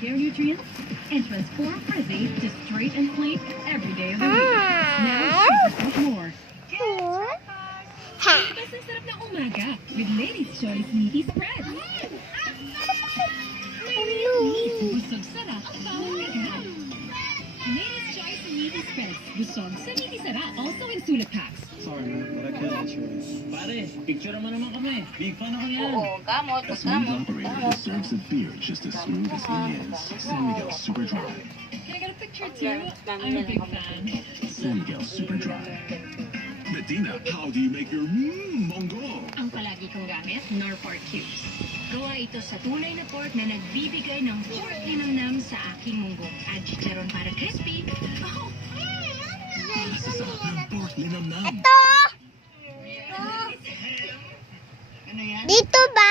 hair nutrients and transform frizzy to straight and sleek every day of the week. Now, 2% more. Basta sarap ng umaga with Lady's Choice Meaty Spread. Busog sarap ang bawang agad. Lady's Choice Meaty Spread. Busog sa meaty sarap. Also in sulit packs. Sorry, but I can't answer this. Pare, picture mo naman kami. Big fan ako yan. Oo, gamot, A smooth gamot, operator gamot. deserves a beer just as smooth as he is. San Miguel Super Dry. Can I get a picture too? I'm a big fan. San Miguel Super Dry. Medina, how do you make your mongo? Ang palagi kong gamit, Norport Cubes. Gawa ito sa tunay na pork na nagbibigay ng pork linamnam sa aking munggo. Add chicharon para crispy. Oh, Masasarap ng pork linamnam. Ito! ano yan? Dito ba?